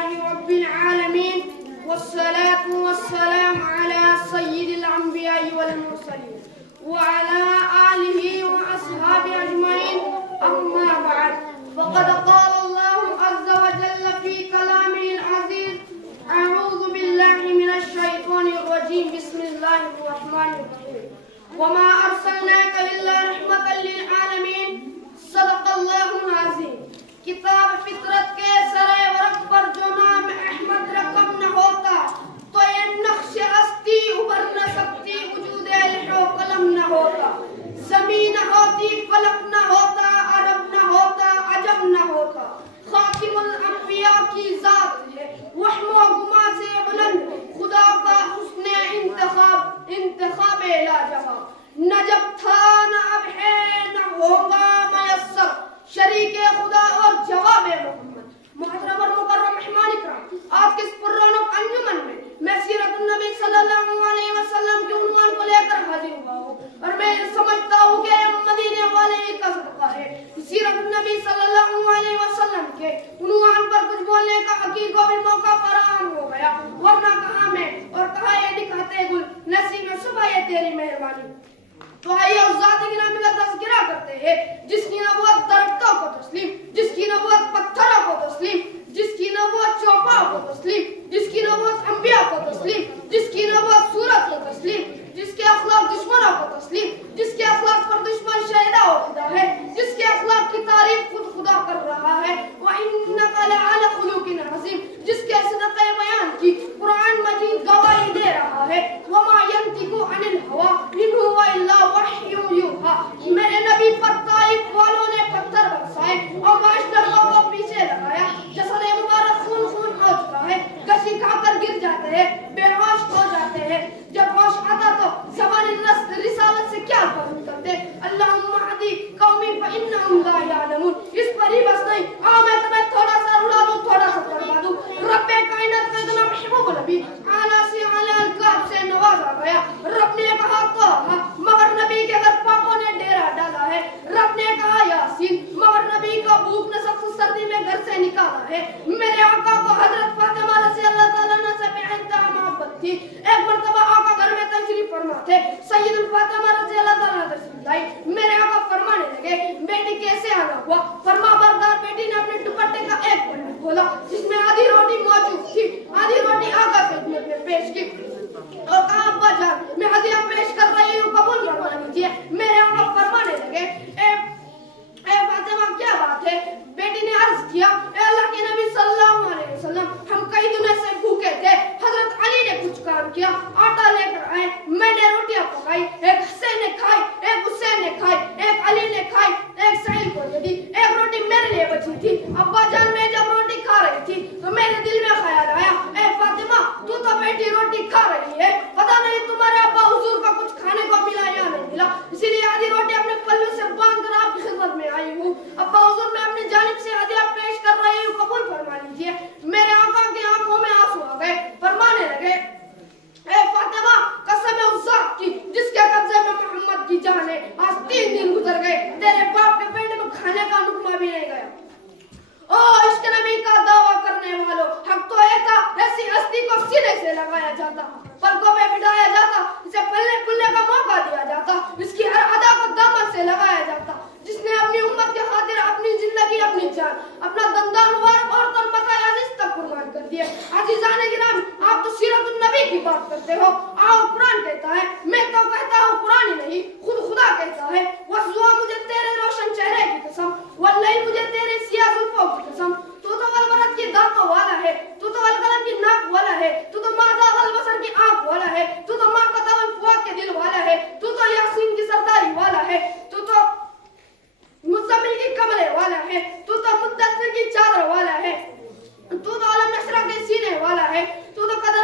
لله رب العالمين والصلاة والسلام على سيد الأنبياء والمرسلين وعلى آله وأصحابه أجمعين أما بعد فقد قال الله عز وجل في كلامه العزيز أعوذ بالله من الشيطان الرجيم بسم الله الرحمن الرحيم وما أرسلناك إلا رحمة للعالمين صدق الله العظيم کتاب فطرت کے سرے ورق پر جو نام احمد رقم نہ ہوتا تو یہ نقش ہستی ابھر نہ سکتی وجود لوح و قلم نہ ہوتا زمین نہ ہوتی فلک نہ ہوتا عرب نہ ہوتا عجم نہ ہوتا خاتم الانبیاء کی ذات ہے وہم و گما سے بلند خدا کا حسن انتخاب لاجواب نہ جب تھا نہ اب ہے نہ ہوگا میسر شریک خدا اور جواب محمد محترم اور مکرم مہمان اکرام آج کے اس پررونق انجمن میں سیرت النبی صلی اللہ علیہ وسلم کے عنوان کو لے کر حاضر ہوا ہوں اور میں سمجھتا ہوں کہ مدینے والے کا صدقہ ہے سیرت النبی صلی اللہ علیہ وسلم کے عنوان پر کچھ بولنے کا عقیل کو بھی موقع فراہم ہو گیا ورنہ کہاں میں اور کہاں یہ دکھاتے گل نصیب صبح یہ تیری مہربانی تو آئیے اس ذات گرامی کا تذکرہ کرتے ہیں جس کی نبوت درختوں کو تسلیم جس کی نبوت پتھروں کو تسلیم جس کی نبوت چوپاں کو تسلیم جس کی نبوت انبیاء کو تسلیم جس کی نبوت سورت کو تسلیم جس کے اخلاق دشمنوں کو تسلیم جس کے اخلاق پر دشمن شہدا و فدا ہے جس کے اخلاق کی تعریف خود خدا کر رہا ہے وَإِنَّكَ لَعَلَى خُلُقٍ عَظِيمٍ جس کے صدقہ بیان کی قرآن مجید گواہی دے رہا ہے وَمَا يَنْطِقُ عَنِ الْهَوَىٰ إِنْ هُوَ إِلَّا وَحْيٌ يُوحَىٰ میرے نبی پر طائف والوں نے پتھر برسائے اور معاشر کو پیچھے لگایا جسد مبارک خون خون ہو چکا ہے کسی کھا کر گر جاتے ہیں بے ہوش ہو جاتے ہیں جب ہوش آتا تو زبان رسالت سے کیا فہم کرتے اللہم اہدی قومی فإنہم لا یعلمون اس پر ہی بس نہیں میں تمہیں تھوڑا سا رلا دوں تھوڑا سا پڑھا دوں رب کائنات کا اتنا محبوب نبی اعلیٰ سے اعلیٰ القاب سے نوازا گیا رب نے کہا تو مگر نبی کے گھر پاپوں نے ڈیرا ڈالا ہے رب نے کہا یاسین مگر نبی کو بھوک نے سخت سردی میں گھر سے نکالا ہے میرے آقا کو حضرت فاطمہ رضی اللہ تعالیٰ عنہ سے بے انتہا محبت تھی ایک مرتبہ آقا گھر میں تشریف فرما تھے سید الفاطمہ رضی اللہ تعالیٰ عنہ تشریف لائی میرے آقا فرمانے لگے بیٹی کیسے آنا ہوا فرما بردار بیٹی نے اپنے دوپٹے کا ایک پلڑا کھولا جس میں آدھی روٹی موجود تھی آدھی روٹی آقا کے خدمت میں پیش کی اور کہا ابا جان میں ہدیہ پیش کر رہی ہوں قبول فرما لیجیے میرے آقا فرمانے لگے اے فاطمہ کیا بات ہے بیٹی نے عرض کیا اے اللہ کے نبی صلی اللہ علیہ وسلم ہم کئی دنوں سے بھوکے تھے حضرت علی نے کچھ کام کیا آٹا لے کر آئے میں نے روٹیاں پکائی ایک حسین نے کھائی ایک حسین نے کھائی ایک علی نے کھائی ایک سعید کو دے دی ایک روٹی میرے لیے بچی تھی ابا جان میں جب روٹی کھا رہی تھی تو میرے دل میں خیال آیا اے فاطمہ تو بیٹی روٹی کھا رہی ہے پتہ نہیں تمہارے ابا حضور کا کچھ کھانے کو ملا یا نہیں ملا اسی لیے آدھی روٹی اپنے پلو سے باندھ کر آپ کی خدمت میں آئی ہوں ابا حضور میں اپنی جانب سے ہدیہ پیش کر رہی ہوں قبول فرما لیجیے میرے آقا کی آنکھوں میں آنسو آ گئے فرمانے لگے اے فاطمہ قسم اس ذات کی جس کے قبضے میں محمد کی جان ہے آج 3 دن گزر گئے تیرے باپ کے پیٹ میں کھانے کا لقمہ بھی نہیں گیا او عشق نبی کا دعویٰ کرنے والوں حق تو یہ تھا ایسی ہستی کو سینے سے لگایا جاتا پلکوں میں بٹھایا جاتا اسے پلنے پلنے کا موقع دیا جاتا اس کی ہر ادا کو دامن سے لگایا جاتا جس نے اپنی امت کے خاطر اپنی زندگی اپنی جان اپنا دندان مبارک اور تن بقائے عزیز تک قربان کر دیے عزیزان گرامی آپ تو سیرت النبی کی بات کرتے ہو آؤ قرآن کہتا ہے میں تو کہتا ہوں قرآن ہی نہیں خود خدا کہتا ہے وَسْوَا مجھے تیرے روشن چہرے کی قسم وَاللَّيْلِ مجھے تیرے سیاہ زلفوں کی قسم تو والبرد کی دانتوں والا ہے تو والقلم کی ناک والا ہے تو ماذا البصر کی آنکھ والا ہے تو ما قطع الفؤاد کے دل والا ہے تو یاسین کی سرداری والا ہے تو مزمل کی کمرے والا ہے تو مدثر کی چادر والا ہے تو عالم نشرہ کے سینے والا ہے تو قدر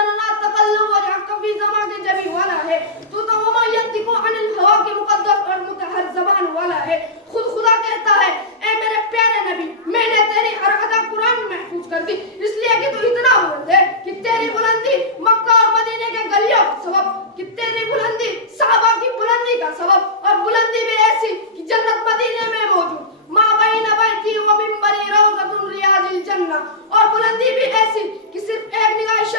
اللہ تقلب وجهك في زمان کے جبی والا ہے تو وما ينطق عن الهوى کے مقدس اور متحر زبان والا ہے خود خدا کہتا ہے اے میرے پیارے نبی میں نے تیری ہر ادا قرآن میں محفوظ کر دی اس لیے کہ تو اتنا بلند ہے کہ تیری بلندی مکہ اور مدینے کے گلیوں کا سبب کہ تیری بلندی صحابہ کی بلندی کا سبب اور بلندی بھی ایسی کہ جنت مدینے میں موجود ما بین بیتی و منبری روضۃ ریاض الجنہ